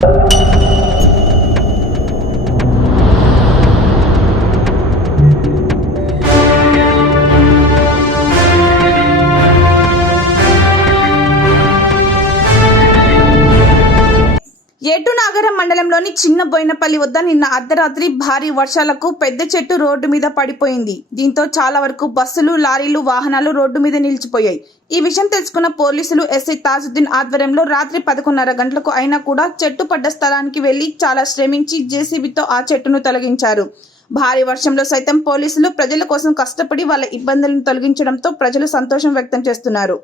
you. ఏటునాగరం మండలంలోని చిన్న బోయినపల్లి వద్ద నిన్న అర్ధరాత్రి భారీ వర్షాలకు పెద్ద చెట్టు రోడ్డు మీద పడిపోయింది. దీంతో చాలా వరకు బస్సులు లారీలు వాహనాలు రోడ్డు మీద నిలిచిపోయాయి. ఈ విషయం తెలుసుకున్న పోలీసులు ఎస్ఐ తాజుద్దీన్ ఆధ్వర్యంలో రాత్రి పదకొండున్నర గంటలకు అయినా కూడా చెట్టు పడ్డ స్థలానికి వెళ్ళి చాలా శ్రమించి జేసీబీతో ఆ చెట్టును తొలగించారు. భారీ వర్షంలో సైతం పోలీసులు ప్రజల కోసం కష్టపడి వాళ్ళ ఇబ్బందులను తొలగించడంతో ప్రజలు సంతోషం వ్యక్తం చేస్తున్నారు.